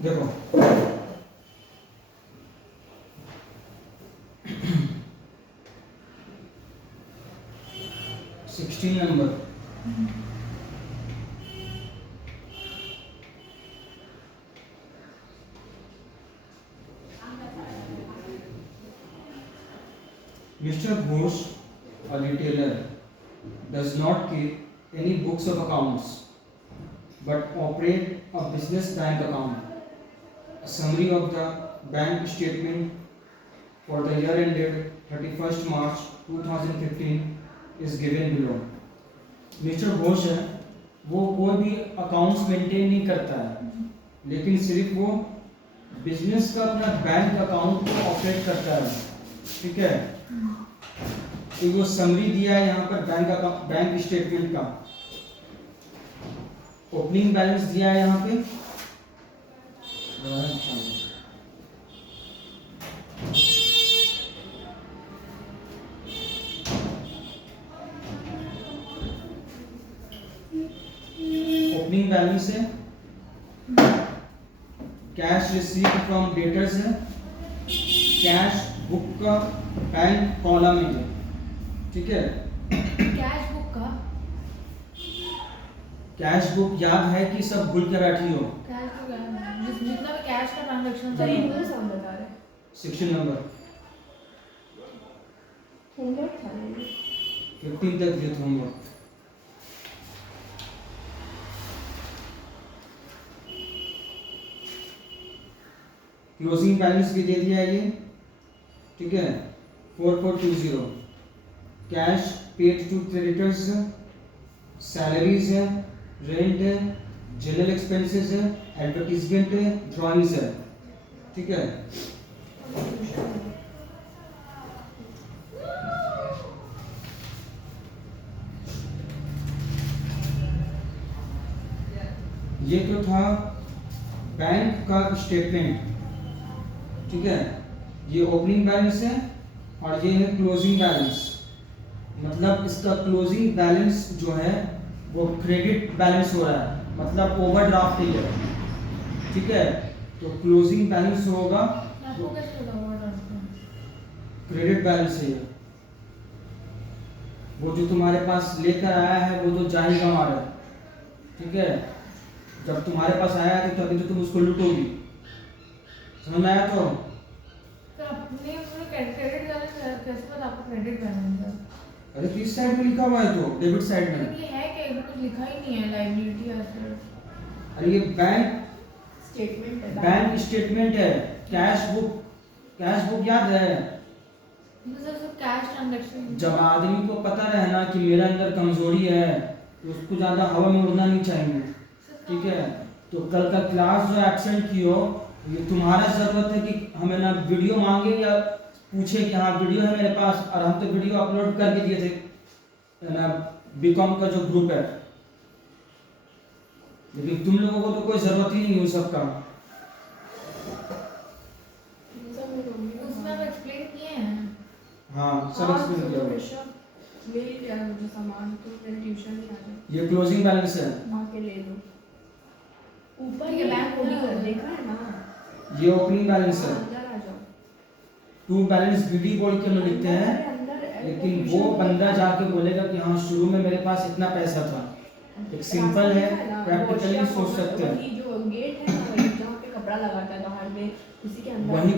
देखो 16 number Mr. Ghosh, a retailer, does not keep any books of accounts but operate a business bank account. A summary of the bank statement for the year ended 31st March 2015 is given below. Mister Ghosh है वो कोई भी accounts maintain नहीं करता है, लेकिन सिर्फ वो बिजनेस का अपना बैंक अकाउंट को ऑपरेट करता है। ठीक है, तो वो समरी दिया है यहाँ पर बैंक स्टेटमेंट का। ओपनिंग बैलेंस दिया है यहाँ पे, ओपनिंग बैलेंस है, कैश रिसीव्ड फ्रॉम डेटर्स है, कैश बुक का बैंक कॉलम है। ठीक है, कैश बुक का कैश बुक याद है कि सब भूल के बैठी हो? कैश बुक जितना भी कैश का ट्रांजैक्शन था इंग्लिश हम बता रहे हैं। 16 नंबर होमवर्क था ये। 15 तक दिए थे होमवर्क। क्लोजिंग बैलेंस भी दे दिया है ये। ठीक है, 4420 cash paid to creditors, salaries है, रेंट है, जनरल एक्सपेंसेस है, एडवर्टीजमेंट है, ड्राइंग्स है। ठीक है, ये तो था बैंक का स्टेटमेंट। ठीक है, ये ओपनिंग बैलेंस है और ये है क्लोजिंग बैलेंस। मतलब इसका क्लोजिंग बैलेंस जो है वो क्रेडिट बैलेंस हो रहा है, मतलब ओवरड्राफ्ट ही है। ठीक है, तो क्लोजिंग बैलेंस होगा आपको कैसे पता हुआ? क्रेडिट बैलेंस है ये। वो जो तुम्हारे पास लेकर आया है वो तो जा ही कमा रहा है। ठीक है, जब तुम्हारे पास आया है तो तभी तो तुम उसको लूटोगी। समझ में आया? तो अपने क्रेडिट बैलेंस कैसे पता आपको क्रेडिट बैलेंस है? अरे किस साइड में लिखा हुआ है? तो डेबिट साइड में। ये है कि इधर कुछ लिखा ही नहीं है, लायबिलिटी एसेट। अरे ये बैंक स्टेटमेंट है। बैंक स्टेटमेंट है। कैश बुक याद है? सब कैश ट्रांजैक्शन। जब आदमी को पता रहे ना कि मेरे अंदर कमजोरी है तो उसको ज्यादा हवा में उड़ना नहीं चाहिए। ठीक है, तो कल का क्लास जो एब्सेंट की हो, ये तुम्हारा जरूरत है कि हमें ना वीडियो मांगे या पूछे कि हाँ वीडियो है मेरे पास, और हम तो वीडियो अपलोड करके दिए थे ना बीकॉम का जो ग्रुप है, लेकिन तुम लोगों को तो कोई जरूरत ही नहीं है सब का। उसमें आप एक्सप्लेन किए हैं। हाँ सब एक्सप्लेन किया हुआ है। ले लिया मुझे सामान तो मेरे ट्यूशन में आ जाओ। ये क्लोजिंग बैलेंस है। माँ के ले लो। ऊपर ये ये बैंक बैंक खोली खुला कर है। देखा है ना? ये ओपनिंग बैलेंस है। अंदर आ जाओ। टू बैलेंस बीडी बोल के हम लिखते हैं, लेकिन वो बंदा जाके बोलेगा कि हाँ शुरू में मेरे पास इतना पैसा था। एक सिंपल है, प्रैक्टिकली सोच सकते हैं। वही जो गेट है ना, वही जहाँ पे कपड़ा लगाता है बाहर में, उसी के अंदर वही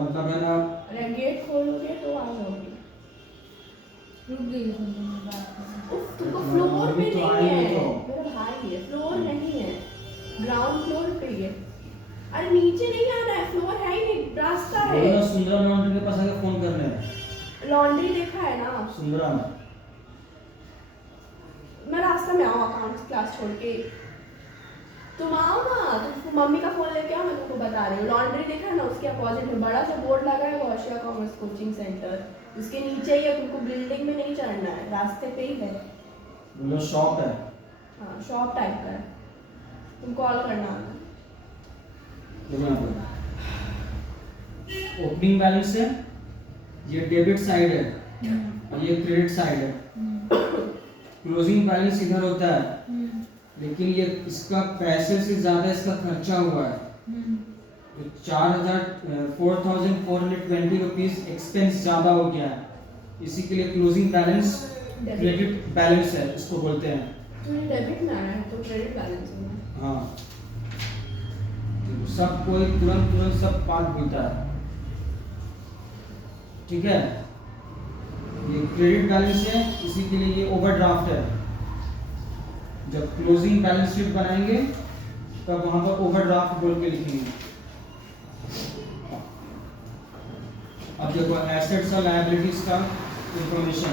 मतलब है ना, अरे गेट खोलोगे तो आ जाओगे। रुक गई बात। उफ, तुमको फ्लोर पे तो नहीं आएंगे है। तो। मेरा भाई है, फ्लोर नहीं है, ग्राउंड फ्लोर पे ही है। अरे नीचे नहीं आ रहा है, फ्लोर है ही नहीं, रास्ता है। बोलो सुंदरम लॉन्ड्री के पास आके फोन करने हैं। लॉन्ड्री देखा है ना? सुंदरम मैं रास्ते में आऊँ अकाउंट्स क्लास छोड़ के, तुम आओ ना, तुम मम्मी का फोन लेके आओ, मैं तुमको बता रही हूँ। लॉन्ड्री देखा है ना, उसके अपोजिट में बड़ा सा बोर्ड लगा है, वॉशिया कॉमर्स कोचिंग सेंटर, उसके नीचे ही है। तुमको बिल्डिंग में नहीं चढ़ना है, रास्ते पे ही है। बोलो शॉप है। हाँ शॉप टाइप का है, तुम कॉल करना आना। देखो यहाँ पर ओपनिंग बैलेंस है, ये डेबिट साइड है और ये क्रेडिट साइड है। क्लोजिंग बैलेंस इधर होता है, लेकिन ये इसका पैसे से ज्यादा इसका खर्चा हुआ है। तो 4,420 रुपीज एक्सपेंस ज़्यादा हो गया है, इसी के लिए क्लोजिंग बैलेंस क्रेडिट बैलेंस है, इसको बोलते हैं। तो ये डेबिट में आ रहा है तो क्रेडिट बैलेंस में। हाँ, तो सब कोई तुरंत सब बात बोलता है, ठीक है। ये क्रेडिट बैलेंस है, इसी के लिए ये ओवरड्राफ्ट है। जब क्लोजिंग बैलेंस शीट बनाएंगे तब वहां पर ओवरड्राफ्ट बोल के लिखेंगे। अब देखो एसेट्स और लायबिलिटीज का इंफॉर्मेशन।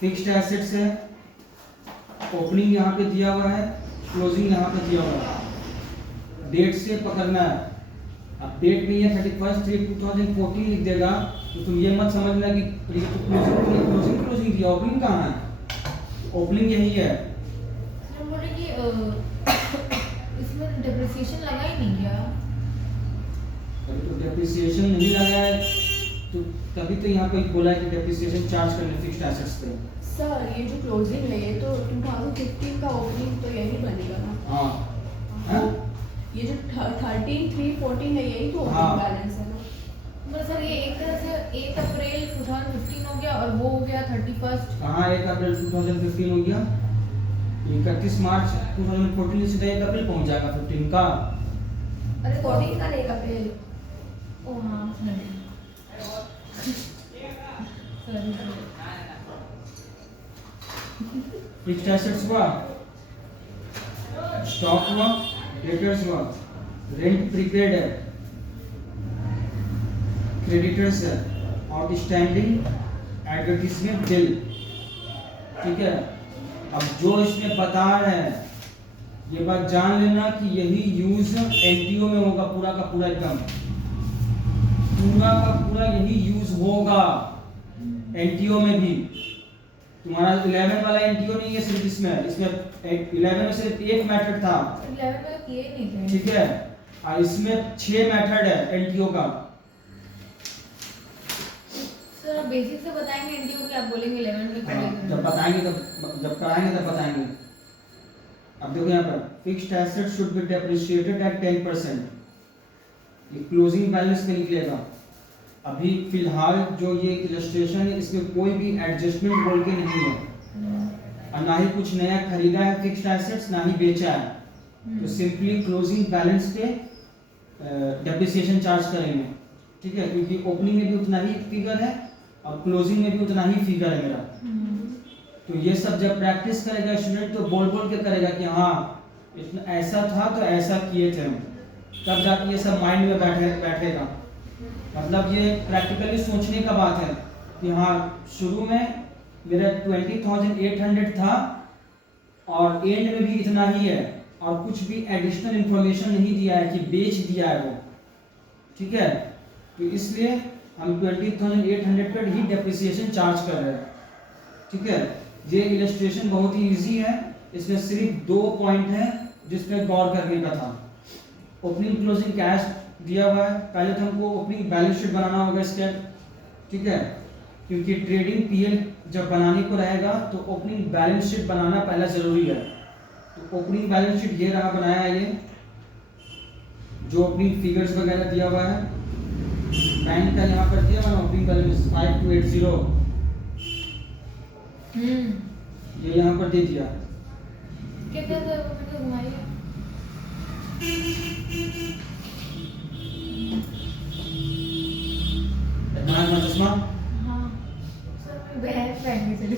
फिक्स्ड एसेट्स है, ओपनिंग यहाँ पे दिया हुआ है, क्लोजिंग यहाँ पे दिया हुआ है। डेट से पकड़ना है। अब डेट नहीं है 31/3/2014 लिख देगा तो तुम ये मत समझना कि ये तो क्लोजिंग दिया, ओपनिंग कहाँ है? ओपनिंग यही है। सर बोले कि इसमें डेप्रिसिएशन लगा ही नहीं क्या? अभी तो डेप्रिसिएशन नहीं लगा है, तो तभी तो यहाँ पे बोला है कि डेप्रिसिएशन चार्ज करने फिक्स्ड एसेट्स पे। सर ये जो क्लोजिंग है ये तो 2015 का ओपनिंग तो यही बनेगा ना। हाँ, हाँ? ये जो 13/3/14 है यही तो हाँ। ओपनिंग बैलेंस है ना। मतलब सर ये एक तरह से 1 अप्रैल 2015 हो गया और वो हो गया 31 कहाँ 1 अप्रैल 2015 हो गया? 31 मार्च 2014 सीधा 1 अप्रैल पहुँच जाएगा 15 का। अरे 14 का नहीं अप्रैल। ओ हाँ सॉरी फिक्स्ड एसेट्स हुआ, स्टॉक हुआ, डेटर्स हुआ, रेंट प्रीपेड है, क्रेडिटर्स है, आउटस्टैंडिंग एडवर्टीजमेंट बिल, ठीक है। अब जो इसमें बता रहे हैं ये बात जान लेना कि यही यूज एनटीओ में होगा, पूरा का पूरा एकदम पूरा का पूरा यही यूज होगा एनटीओ में भी। तुम्हारा 11 वाला एनटीओ नहीं है सिर्फ इसमें 11 में सिर्फ एक मेथड था, 11 में किए नहीं थे। ठीक है। और इसमें 6 मेथड है एनटीओ का। सर आप बेसिक से बताएंगे एनटीओ कि आप बोलेंगे 11 में करेंगे। जब बताएंगे जब कराएंगे तब बताएंगे। अब देखो यहाँ पर fixed asset should be depreciated at 10%, ये क्लोजिंग बैलेंस में निकलेगा। अभी फिलहाल जो ये इलस्ट्रेशन है इसमें कोई भी एडजस्टमेंट बोल के नहीं है, और ना ही कुछ नया खरीदा है फिक्स्ड एसेट्स, ना ही बेचा है। तो सिंपली क्लोजिंग बैलेंस पे डेप्रिसिएशन चार्ज करेंगे, ठीक है, क्योंकि ओपनिंग में भी उतना ही फिगर है और क्लोजिंग में भी उतना ही फिगर है मेरा। तो ये सब जब प्रैक्टिस करेगा स्टूडेंट तो बोल बोल के करेगा कि हाँ इतना ऐसा था तो ऐसा किए थे हम, तब जाके ये सब माइंड में बैठेगा। मतलब ये प्रैक्टिकली सोचने का बात है कि हाँ शुरू में मेरा 20,800 था और एंड में भी इतना ही है, और कुछ भी एडिशनल इंफॉर्मेशन नहीं दिया है कि बेच दिया है वो, ठीक है। तो इसलिए हम 20,800 पर ही डेप्रिसिएशन चार्ज कर रहे हैं, ठीक है। ये इलस्ट्रेशन बहुत ही इजी है, इसमें सिर्फ 2 पॉइंट है जिस पे गौर करने का था। ओपनिंग क्लोजिंग कैश दिया हुआ है, पहले तो हमको ओपनिंग बैलेंस शीट बनाना होगा इसके, ठीक है, क्योंकि ट्रेडिंग पीएल जब बनाने को रहेगा तो ओपनिंग बैलेंस शीट बनाना पहला जरूरी है। तो ओपनिंग बैलेंस शीट ये रहा बनाया है, ये जो ओपनिंग फिगर्स वगैरह दिया हुआ है, बैंक का यहाँ पर दिया हुआ ओपनिंग बैलेंस 5280, ये यहाँ पर दे दिया। कितना सर वो मुझे घुमाइए। चश्मा हाँ सर मैं बहन पहन के चली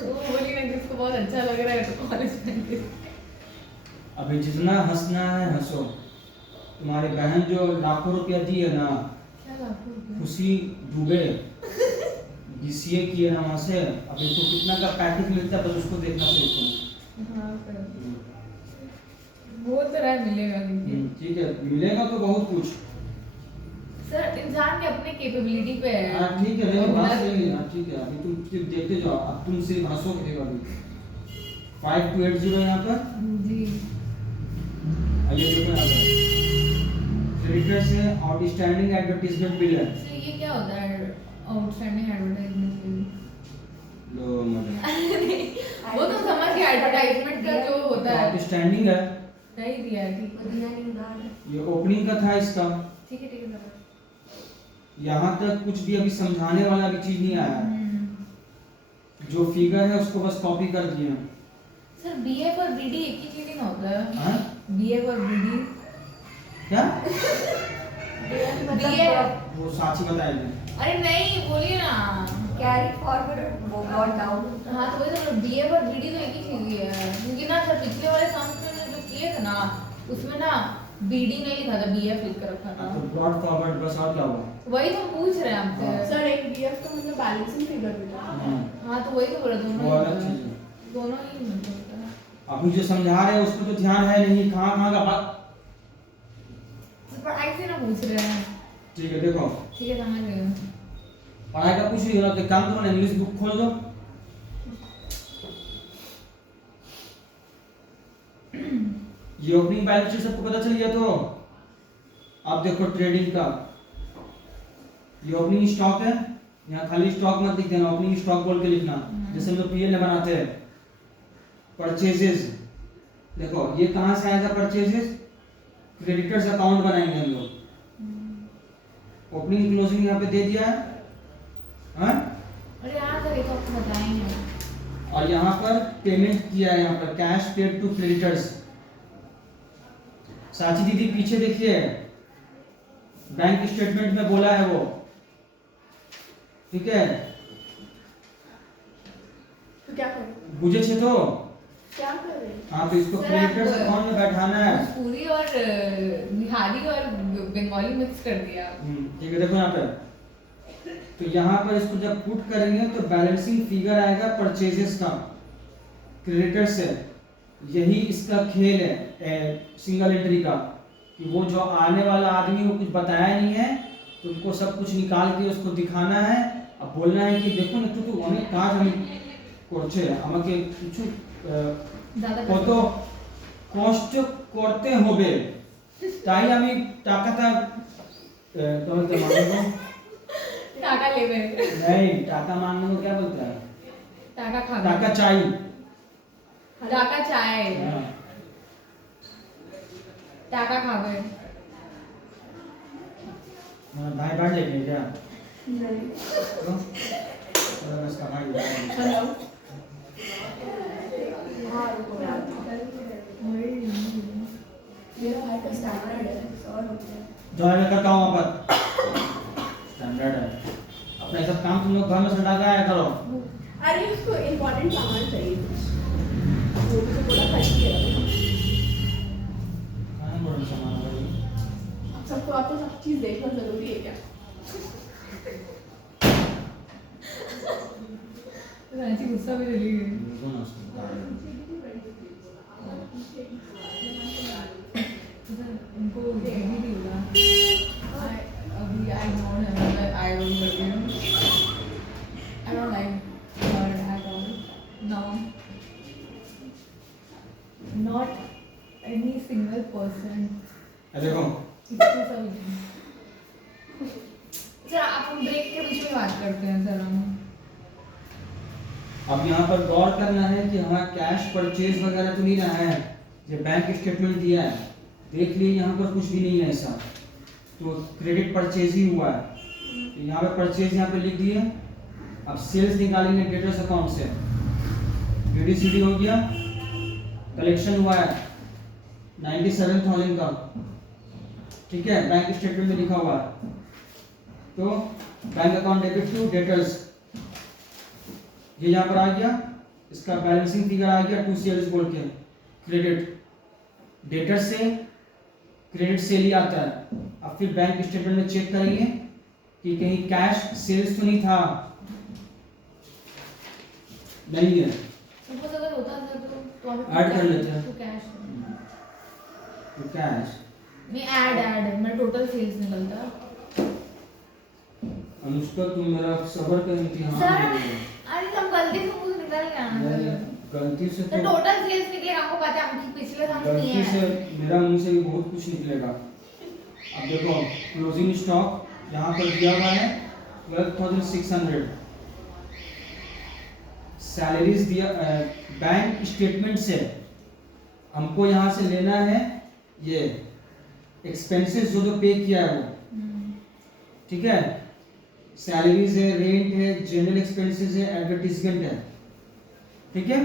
वो बोली ना कि इसको बहुत अच्छा लग रहा है तो कॉलेज पहन के। अभी जितना हंसना है हंसो, तुम्हारी बहन जो लाखों रुपया दी है ना, क्या लाखों रुपए? खुशी डूबे बीसीए किए ना वहाँ से, अभी तो कितना का पैकेज मिलता है बस उसको देखना सीखो। हाँ सर बोल तो रहा है मिलेगा लेकिन ठीक है, मिलेगा तो बहुत कुछ। सर इंसान के अपने कैपेबिलिटी पे है। हाँ ठीक है, लेकिन और बात हुनर- सही है। हाँ ठीक है, अभी तुम सिर्फ देखते जाओ, अब तुम सिर्फ हंसोगे देखो अभी 5280 यहाँ पर, जी ये देखो यहाँ पर क्रेडिटर से आउटस्टैंडिंग एडवर्टीजमेंट बिल है। सर ये क्या होता है आउटस्टैंडिंग एडवर्टाइजमेंट बिल? लो मजा। वो तो समझ गया, एडवर्टाइजमेंट का जो होता है। आउटस्टैंडिंग है। नहीं दिया है, ठीक है। दिया नहीं उधार। ये ओपनिंग का था इसका। ठीक है सर। यहाँ तक कुछ भी अभी समझाने वाला भी चीज नहीं आया। जो फिगर है उसको बस कॉपी कर दिए हैं। सर बीएफ और बीडी एक ही चीज नहीं होता है। हाँ? बीएफ और बीडी क्या? बीएफ। वो साची बताएंगे। अरे नहीं, बोलिए ना। कैरी फॉरवर्ड वो गॉट डाउन। हाँ तो वही तो, बीएफ और बीडी तो एक ही चीज ही है। क्योंकि ना सर पिछले वाले सॉन्ग में जो किए थे ना, उसमें ना बीडी नहीं लिखा था, बीएफ लिख कर रखा था। तो ब्रॉड फॉरवर्ड बस, और क्या हुआ? वही तो पूछ रहे हैं आपसे। सर एक बीएफ का मतलब बैलेंसिंग फिगर भी था। हाँ तो वही तो बोल रहे, वो अलग चीज है। दोनों ही मतलब होता है। अभी जो समझा रहे हैं उसको तो ध्यान है नहीं, कहाँ का बात। सर पढ़ाई से ना पूछ रहे हैं। ठीक है देखो, ठीक है, समझ गए। पढ़ाई का कुछ नहीं होना, तो एक काम करो ना, इंग्लिश बुक खोल दो। ये ओपनिंग बैलेंस शीट सबको पता चल गया। तो अब देखो ट्रेडिंग का, ये ओपनिंग स्टॉक है, यहाँ खाली स्टॉक मत लिख देना, ओपनिंग स्टॉक बोल के लिखना, जैसे हम लोग पीएल में बनाते हैं। परचेजेस, देखो ये कहाँ से आएगा परचेजेस? क्रेडिटर्स अकाउंट बनाएंगे हम लोग। ओपनिंग क्लोजिंग यहाँ पे दे दिया है, हाँ? अरे हाँ सर, ये तो आपको बताएंगे। और यहाँ पर पेमेंट किया है, यहाँ पर कैश पेड टू क्रेडिटर्स। साची दीदी पीछे देखिए, बैंक स्टेटमेंट में बोला है वो, ठीक है? तो क्या करें? बुझे छे तो क्या करें? हाँ, तो इसको सर, क्रेडिटर्स आप- अकाउंट में बैठाना है। भोजपुरी और बिहारी और बंगाली मिक्स कर दिया। ठीक है, देखो यहाँ पे, तो यहाँ पर इसको जब पुट करेंगे तो बैलेंसिंग फिगर आएगा परचेजेस का क्रेडिटर से। यही इसका खेल है सिंगल एंट्री का, कि वो जो आने वाला आदमी वो कुछ बताया नहीं है, तो उनको सब कुछ निकाल के उसको दिखाना है। अब बोलना है कि देखो ना, तो हमें काज हम করছে আমাকে কিছু কত কষ্ট করতে হবে, তাই আমি টাকাটা তোমাকে মানবো। टाका ले गए। नहीं, टाका मांगने को क्या बोलता है? टाका खा टाका चाहिए। टाका चाय। हाँ। टाका खा गए। भाई बैठ लेंगे क्या? नहीं। तो इसका भाई हेलो। हाँ रुको यार। मेरा भाई का स्टैंडर्ड है, और हो गया। जो मैं करता हूँ वहाँ पर स्टैंडर्ड है। अपना सब काम तुम लोग घर में सटा के आया करो। अरे उसको इम्पोर्टेंट सामान चाहिए कुछ, वो मुझे बोला खरीदिए। कहाँ बोल सामान भाई? सबको आपको सब चीज़ देखना जरूरी है क्या? रांची गुस्सा में चली गई। देखो ना उसको। उनको ये भी नहीं बोला। अभी I know him, but I don't love him. I don't like her at all. No. Not any single person. देखो इसको सब सर, आप हम ब्रेक के बीच में बात करते हैं सर हम। अब यहाँ पर गौर करना है कि हमारा कैश परचेज वगैरह तो नहीं रहा है। ये बैंक स्टेटमेंट दिया है, देख लिए यहाँ पर कुछ भी नहीं है ऐसा, तो क्रेडिट परचेज ही हुआ है। तो यहाँ पे परचेज यहाँ पे लिख दिए। अब सेल्स निकालेंगे डेटर्स अकाउंट से, डीडीसीडी हो गया, कलेक्शन हुआ है 97,000 का, ठीक है, बैंक स्टेटमेंट में लिखा हुआ है। तो bank account debit to debtors, ये यहाँ पर आ गया, इसका बैलेंसिंग फिगर आ गया, टू सेल्स बोल के, क्रेडिट डेटर से क्रेडिट सेल ही आता है। अब फिर बैंक स्टेटमेंट में चेक करेंगे कि कहीं कैश सेल्स तो नहीं था, नहीं है, सपोज अगर होता था तो हम ऐड कर लेते हैं। तो कैश तो कैश नहीं, ऐड मैं टोटल सेल्स निकलता। अनुष्का तुम मेरा सबर का इम्तिहान सर, लोगे। अरे तुम गलती से कुछ निकल गया ना नहीं, सर। गलती से तो टोटल सेल्स निकलेगा, आपको पता है, हम पिछले साल नहीं गलती से है। मेरा मुंह से भी बहुत कुछ निकलेगा। अब देखो क्लोजिंग स्टॉक यहाँ पर दिया हुआ है 12,600, सैलरीज दिया, बैंक स्टेटमेंट से हमको यहाँ से लेना है ये एक्सपेंसेस जो पे किया है वो, ठीक है। सैलरीज है, रेंट है, जनरल एक्सपेंसेस है, एडवर्टीजमेंट है, ठीक है।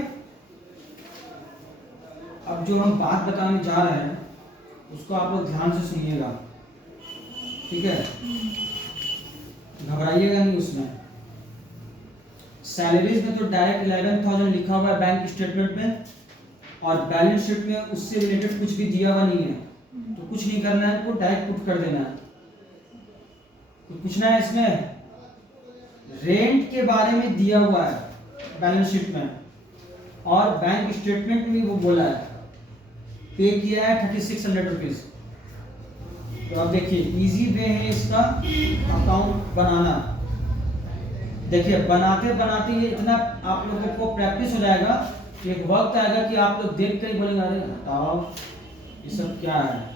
अब जो हम बात बताने जा रहे हैं उसको आप लोग ध्यान से सुनिएगा, ठीक है, घबराइएगा नहीं उसमें। सैलरीज में तो डायरेक्ट 11,000 लिखा हुआ है बैंक स्टेटमेंट में, और बैलेंस शीट में उससे रिलेटेड कुछ भी दिया हुआ नहीं है, तो कुछ नहीं करना है, तो डायरेक्ट पुट कर देना है। तो पूछना है इसमें रेंट के बारे में दिया हुआ है बैलेंस शीट में, और बैंक स्टेटमेंट में वो बोला है पे किया है 3600 रुपीज। तो अब देखिए इजी वे है इसका अकाउंट बनाना। देखिए बनाते बनाते ये इतना आप लोगों को प्रैक्टिस हो जाएगा कि एक वक्त आएगा कि आप लोग देख कर ही बोलेंगे अरे हटाओ ये सब क्या है।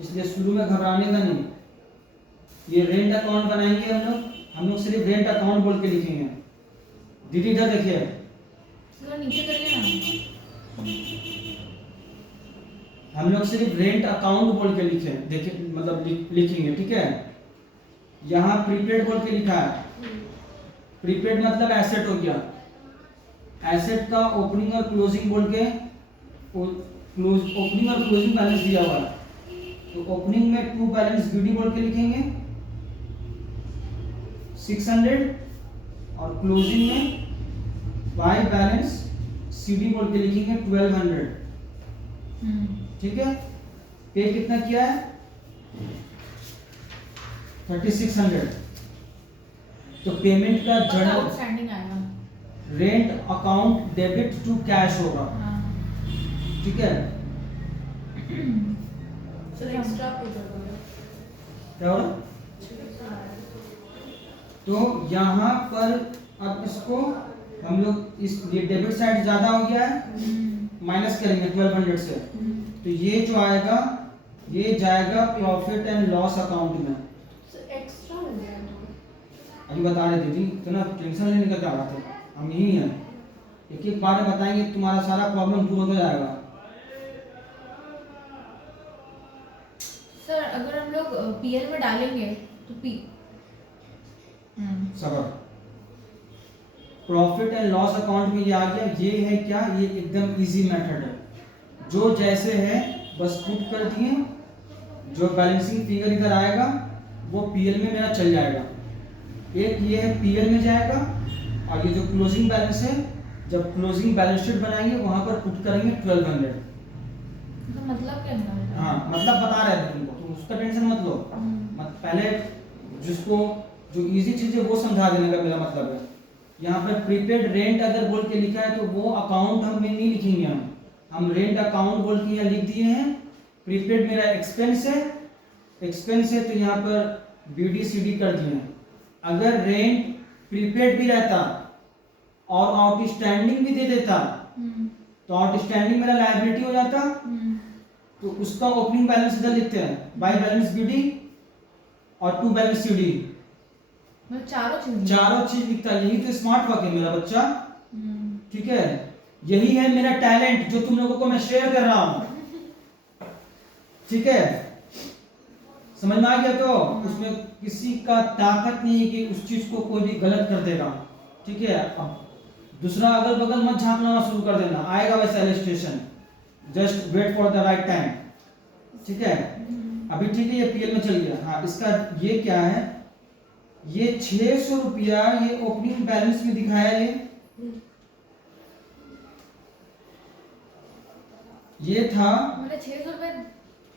इसलिए शुरू में घबराने का नहीं। ये रेंट अकाउंट बनाएंगे हम लोग सिर्फ रेंट अकाउंट बोल के लिखेंगे। दीदी इधर देखिए, नीचे करिए ना। हम लोग सिर्फ रेंट अकाउंट बोल के लिखे, देखिए मतलब लिखेंगे, ठीक है। यहाँ प्रीपेड बोल के लिखा है। प्रीपेड मतलब एसेट हो गया। एसेट का ओपनिंग और क्लोजिंग बोल के ओपनिंग और क्लोजिंग बैलेंस दिया हुआ है। तो ओपनिंग में टू बैलेंस बीडी बोल के लिखेंगे 600, और क्लोजिंग में बाय बैलेंस सीडी बोल के लिखेंगे 1200, ठीक है। पे कितना किया है 3600। तो पेमेंट का जर्नल आउटस्टैंडिंग आएगा, rent account debit to cash होगा, ठीक है। एक्स्ट्रा पे करोगे क्या हो रहा? तो यहाँ पर अब इसको हम लोग इस ये डेबिट साइड ज्यादा हो गया है, माइनस करेंगे 1200 से। तो ये जो आएगा ये जाएगा प्रॉफिट एंड लॉस अकाउंट में। एक्स्ट्रा हो गया। अभी बता रहे दीदी, इतना टेंशन लेने का क्या बात है, हम यही हैं, एक एक बार बताएंगे तुम्हारा सारा प्रॉब्लम दूर हो जाएगा। सर अगर हम लोग पीएल में डालेंगे तो सबर प्रॉफिट एंड लॉस अकाउंट में ये आ गया। ये है क्या, ये एकदम इजी मेथड है। जो जैसे है बस पुट कर दिए, जो बैलेंसिंग फिगर इधर आएगा वो पीएल में मेरा चल जाएगा। एक ये है पीएल में जाएगा, और ये जो क्लोजिंग बैलेंस है जब क्लोजिंग बैलेंस शीट बनाएंगे वहां पर पुट करेंगे 1200। तो मतलब क्या है? हाँ मतलब बता रहे थे तुमको, तो उसका टेंशन मत लो। पहले जिसको जो इजी चीज है वो समझा देने का मेरा मतलब है। यहाँ पर प्रीपेड रेंट अगर बोल के लिखा है तो वो अकाउंट हम में नहीं लिखेंगे, हम रेंट अकाउंट बोल के यहाँ लिख दिए हैं। प्रीपेड मेरा एक्सपेंस है तो यहाँ पर बीडी सीडी कर दिए हैं। अगर रेंट प्रीपेड भी रहता और आउटस्टैंडिंग भी दे देता तो आउटस्टैंडिंग मेरा लायबिलिटी हो जाता, तो उसका ओपनिंग बैलेंस इधर लिखते हैं, बाय बैलेंस बीडी और टू बैलेंस सीडी, मतलब चारों चीज लिखता है। यही तो स्मार्ट वर्क है मेरा बच्चा, ठीक है। यही है मेरा टैलेंट जो तुम लोगों को मैं शेयर कर रहा हूं, ठीक है। समझ में आ गया? तो उसमें किसी का ताकत नहीं है कि उस चीज को कोई भी गलत कर देगा, ठीक है। अब दूसरा अगल बगल मत झांकना शुरू कर देना, आएगा वैसा illustration, just wait for the right time, ठीक है। अभी ठीक है, ये पीएल में चल गया। हाँ इसका ये क्या है, ये 600 रुपया ये ओपनिंग बैलेंस में दिखाया ये था। मतलब 600 रुपए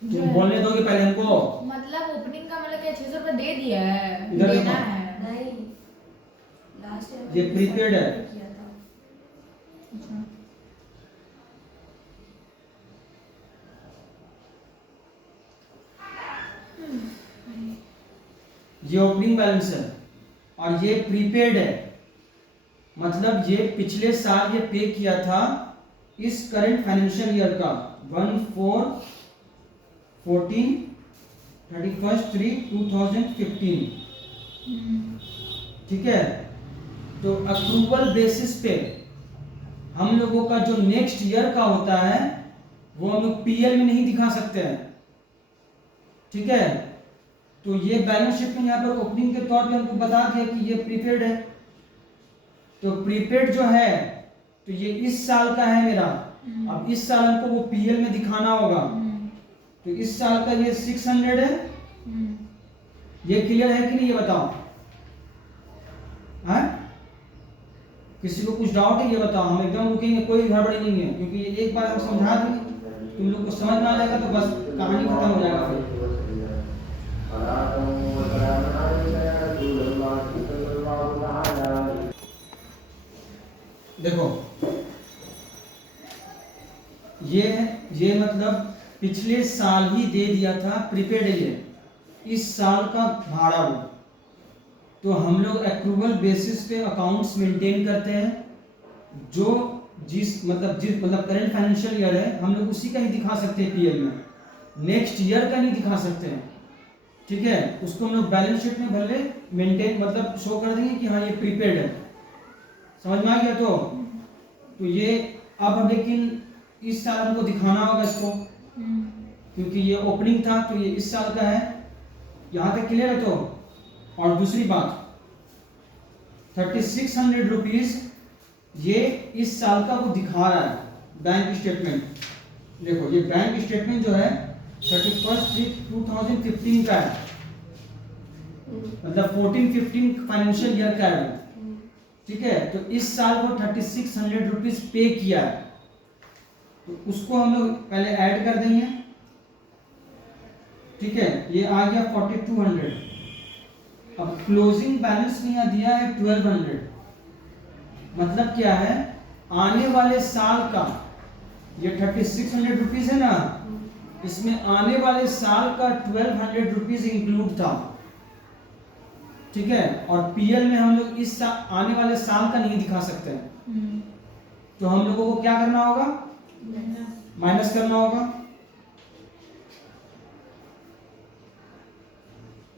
तुम बोलने दोगे पहले हमको? मतलब ओपनिंग का मतलब क्या 600 रुपए दे दिया है, इधर देना देखो। है। नहीं, लास्ट ईयर ये प्रीपेड है। किया था। अच्छा। ये ओपनिंग बैलेंस है और ये प्रीपेड है, मतलब ये पिछले साल ये पे किया था इस करंट फाइनेंशियल ईयर का 1/4/14 31/3/2015, ठीक है। तो अक्रूवल बेसिस पे हम लोगों का जो नेक्स्ट ईयर का होता है वो हम लोग पीएल में नहीं दिखा सकते हैं, ठीक है। तो ये बैलेंस शीट में यहाँ पर ओपनिंग के तौर पे हमको बता दिया कि ये प्रीपेड है। तो प्रीपेड जो है तो ये इस साल का है मेरा, अब इस साल हमको वो पीएल में दिखाना होगा। तो इस साल का ये 600 है, ये क्लियर है कि नहीं ये बताओ। हाँ, किसी को कुछ डाउट है ये बताओ, हम एकदम रुकेंगे, कोई गड़बड़ी नहीं है, क्योंकि ये एक बार हम समझा देंगे तुम लोग को समझ में आ जाएगा तो बस कहानी खत्म हो जाएगा फिर। देखो ये मतलब पिछले साल ही दे दिया था प्रीपेड, ये इस साल का भाड़ा वो। तो हम लोग एक्रूवल बेसिस पे अकाउंट्स मेंटेन करते हैं, जो जिस मतलब करंट फाइनेंशियल ईयर है हम लोग उसी का ही दिखा सकते हैं पीएल में, नेक्स्ट ईयर का नहीं दिखा सकते हैं, ठीक है। उसको हम लोग बैलेंस शीट में भले मेंटेन मतलब शो कर देंगे कि हाँ ये प्रीपेड है, समझ में आ गया। तो ये अब लेकिन इस साल हमको दिखाना होगा इसको, क्योंकि ये ओपनिंग था तो ये इस साल का है, यहाँ तक क्लियर है। तो और दूसरी बात 3600 रुपीज ये इस साल का वो दिखा रहा है बैंक स्टेटमेंट। देखो ये बैंक स्टेटमेंट जो है 31/3/2015 का है, मतलब 14-15 फाइनेंशियल ईयर का है, ठीक है। तो इस साल को 3600 रुपीज पे किया है, तो उसको हम लोग पहले ऐड कर देंगे, ठीक है। ये आ गया 4200। अब क्लोजिंग बैलेंस में यहाँ दिया है 1200, मतलब क्या है, आने वाले साल का ये 3600 रुपीज है ना, इसमें आने वाले साल का 1200 रुपीज इंक्लूड था, ठीक है। और पीएल में हम लोग इस आने वाले साल का नहीं दिखा सकते हैं, तो हम लोगों को क्या करना होगा, माइनस करना होगा।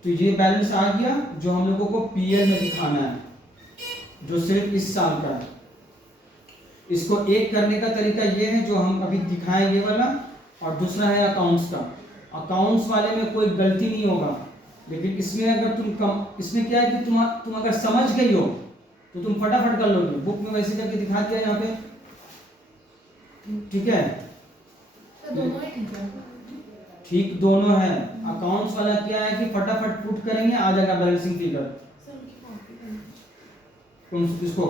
तो ये बैलेंस आ गया जो हम लोगों को पीएल में दिखाना है, जो सिर्फ इस साल का है। इसको एक करने का तरीका ये है जो हम अभी दिखाएं ये वाला, और दूसरा है अकाउंट्स का। अकाउंट्स वाले में कोई गलती नहीं होगा, लेकिन इसमें अगर इसमें क्या है कि तुम अगर समझ गई हो तो तुम फटाफट कर लोगे, बुक में वैसे करके दिखा दिया यहाँ पे, ठीक है। तो दोनों ही ठीक है, ठीक दोनों है। अकाउंट्स वाला क्या है कि फटाफट पुट करेंगे आ जाएगा बैलेंसिंग फिगर। कौन किसको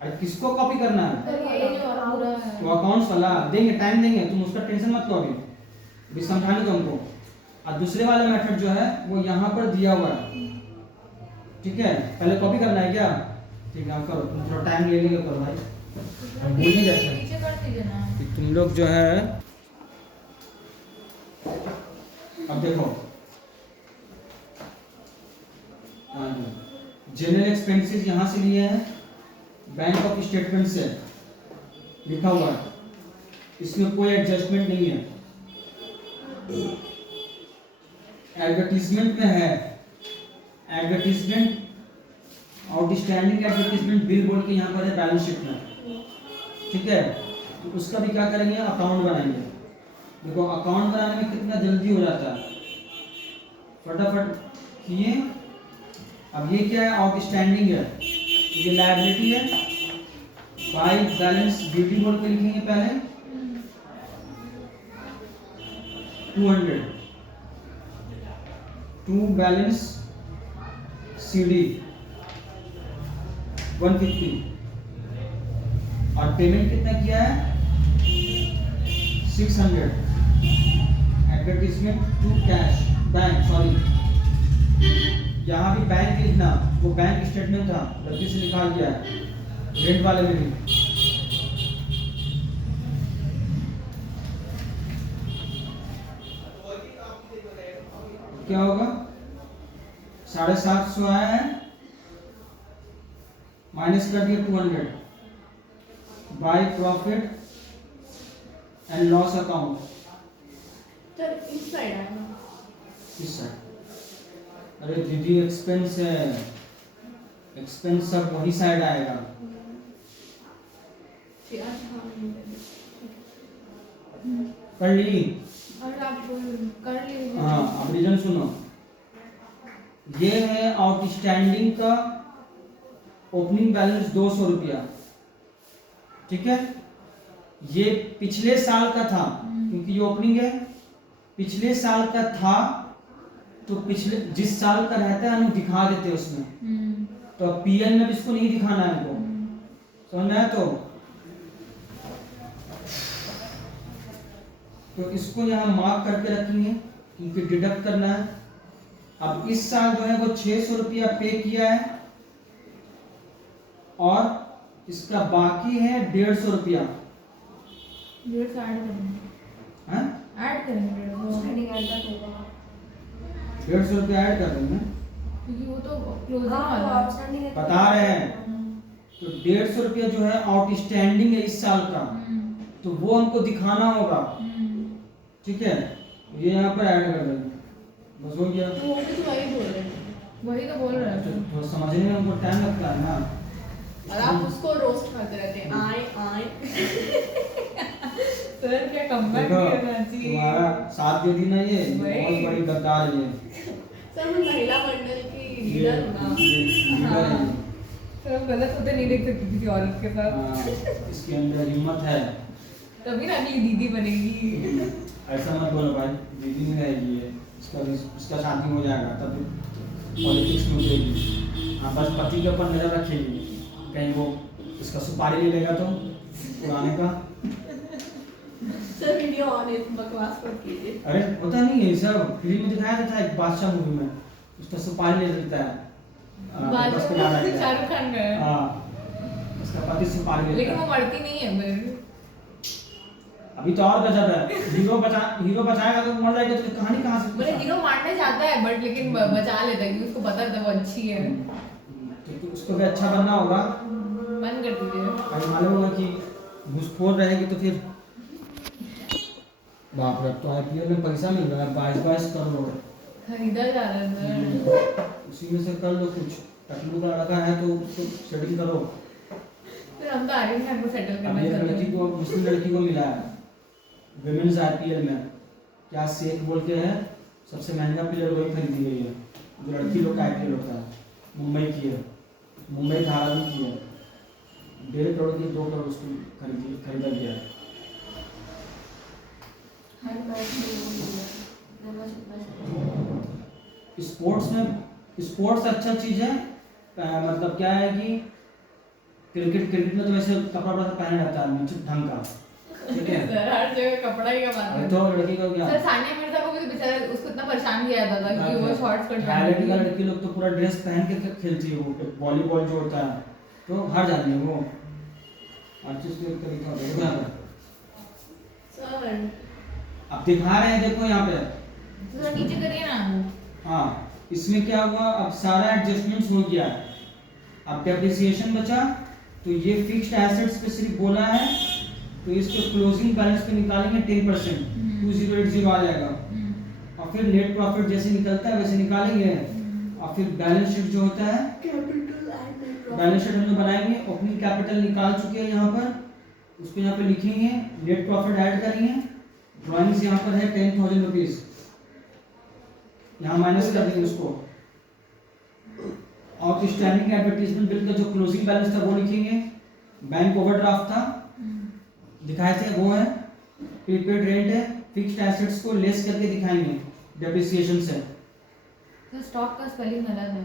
अरे किसको कॉपी करना है, ये जो पूरा है तो अकाउंट्स वाला देंगे, टाइम देंगे, तुम उसका टेंशन मत लो, अभी समझाने दो हमको। और दूसरे वाला मेथड जो है वो यहाँ पर दिया हुआ है, ठीक है। पहले कॉपी करना है क्या, ठीक है करो, तुम थोड़ा टाइम ले लेंगे करो भाई, हम भूल नहीं जाते पीछे कर दीजिए ना। कि तुम लोग जो है। अब देखो जनरल एक्सपेंसेस यहाँ से लिए हैं, बैंक ऑफ स्टेटमेंट से लिखा हुआ है, इसमें कोई एडजस्टमेंट नहीं है। एडवर्टीजमेंट में है, एडवर्टीजमेंट आउटस्टैंडिंग एडवर्टीजमेंट बिल बोल के यहाँ पर है बैलेंस शीट में, ठीक है। तो उसका भी क्या करेंगे, अकाउंट बनाएंगे। देखो अकाउंट बनाने में कितना जल्दी हो जाता है, फटाफट किए। अब ये क्या है, आउटस्टैंडिंग है, ये लायबिलिटी है, बाय बैलेंस ड्यूटी बोल के लिखेंगे पहले 200, टू बैलेंस सीडी 150, और पेमेंट कितना किया है 600। Advertisement to cash bank, sorry यहाँ भी बैंक लिखना, वो बैंक स्टेटमेंट था गलती से लिखा गया है, रेंट वाले में भी। क्या होगा, 750 आया है, माइनस कर दिया 200, by profit and loss account, चल इस साइड है ना, इस साइड। अरे दीदी एक्सपेंस है, एक्सपेंस सब वही साइड आएगा। कर ली? और आप कर लीजिए। हाँ, अब रीजन सुनो। ये है आउटस्टैंडिंग का ओपनिंग बैलेंस 200 रुपया, ठीक है। ये पिछले साल का था, क्योंकि ये ओपनिंग है, पिछले साल का था, तो पिछले जिस साल का रहता है हम लोग दिखा देते हैं उसमें। तो अब पीएल में भी इसको नहीं दिखाना है हमको, समझ में आया? तो इसको यहाँ मार्क करके रखेंगे क्योंकि डिडक्ट करना है। अब इस साल जो है वो 600 रुपया पे किया है और इसका बाकी है 150 रुपया। 150 ऐड करेंगे, हैं? ऐड करेंगे 150 रुपया ऐड कर देंगे, क्योंकि वो तो क्लोजिंग वाला है। बता रहे हैं। तो 150 रुपया जो है आउटस्टैंडिंग है इस साल का, तो वो हमको दिखाना होगा, ठीक है। ये यहाँ पर ऐड कर देंगे, बस हो गया। वो भी तो वही बोल रहे हैं वही तो बोल रहा तो है। थोड़ा समझने में हमको टाइम लगता है ना। और आप उसको रोस्ट करते रहते हैं आए आए। सर क्या कमबैक देखो, करना चाहिए। तुम्हारा साथ दे दी ना, ये वही। बहुत बड़ी गद्दार है ये। सर मैं महिला मंडल की लीडर हूँ ना। लीडर है। सर हम गलत होते नहीं देख सकते किसी औरत के साथ, हाँ, इसके अंदर हिम्मत है। तभी ना अगली दीदी बनेगी। ऐसा मत बोलो भाई, दीदी नहीं रहेगी ये, इसका शादी हो जाएगा तब पॉलिटिक्स में उठेगी। हाँ, बस पति के ऊपर नजर रखेगी, कहीं वो इसका सुपारी ले लेगा तो पुराने का। सर वीडियो ऑन है, बकवास मत कीजिए। अरे होता नहीं है सब, फिल्म में दिखाया जाता है, एक बादशाह मूवी में उसका सुपारी ले लेता है। बस पे डाला गया। शाहरुख खान का है, हाँ, उसका पति सुपारी ले लेकिन लेता वो है। मरती नहीं है फिर। अभी तो और गजब है, हीरो बचाएगा तो मर जाएगा, तो कहानी कहाँ से? बोले हीरो मारना चाहता है बट लेकिन बचा लेता है, क्योंकि उसको पता था वो अच्छी है। तो उसको भी अच्छा बनना होगा। बंद कर दीजिए। अगर मालूम होगा कि घूसखोर रहेगी तो फिर बाप रे, अब तो आईपीएल में पैसा मिल रहा है 22 करोड़। खरीदा जा रहा है सर। उसी में से कर लो कुछ, टकलू का लड़का है तो उसको सेटिंग करो। फिर हम तो आर्यन खान को सेटल अब करना ये चाहते लड़की हैं। को, मुस्लिम लड़की को मिला है विमेंस आईपीएल में, क्या शेख बोल के है, सबसे महंगा प्लेयर वही खरीदी गई है। जो लड़की लोग का आईपीएल होता है, मुंबई की है, मुंबई धारावी की है। 1.5 करोड़ की 2 करोड़ उसको खरीदा गया है। स्पोर्ट्स अच्छा चीज है। मतलब क्या है कि क्रिकेट में तो वैसे कपड़ा वपड़ा पहने रहता है आदमी ढंग का, ठीक है। सर हर जगह कपड़ा ही का बात है। तो लड़की का क्या, सर सानिया मिर्जा को भी तो बेचारा उसको इतना परेशान किया जाता था कि वो शॉर्ट्स कट हैरिटी का लड़की लोग तो पूरा ड्रेस पहन के खेलती है, वो वॉलीबॉल जो होता है, तो हार जाती है वो। हर चीज का एक तरीका होता है। सर अब दिखा रहे हैं, देखो यहाँ पे। तो नीचे करिए ना। हाँ, इसमें क्या हुआ, अब सारा एडजस्टमेंट्स हो गया। अब डेप्रिसिएशन बचा, तो ये फिक्स्ड एसेट्स पे सिर्फ बोला है, तो इसको क्लोजिंग बैलेंस पे निकालेंगे 10%, 2080 आ जाएगा। और फिर नेट प्रॉफिट जैसे निकलता है वैसे निकालेंगे। और फिर बैलेंस शीट जो होता है, बैलेंस शीट हम लोग बनाएंगे। ओपनिंग कैपिटल निकाल चुके हैं यहाँ पर, उसको यहाँ पे लिखेंगे, नेट प्रॉफिट ऐड करेंगे। ड्रॉइंग्स यहाँ पर है 10,000 रुपीज, यहाँ माइनस कर देंगे उसको। आउटस्टैंडिंग एडवर्टाइजमेंट बिल का जो क्लोजिंग बैलेंस था वो लिखेंगे। बैंक ओवरड्राफ्ट था, दिखाए थे वो है। प्रीपेड रेंट है, फिक्स्ड एसेट्स को लेस करके दिखाएंगे डेप्रिसिएशन से। तो स्टॉक का स्पेलिंग गलत है।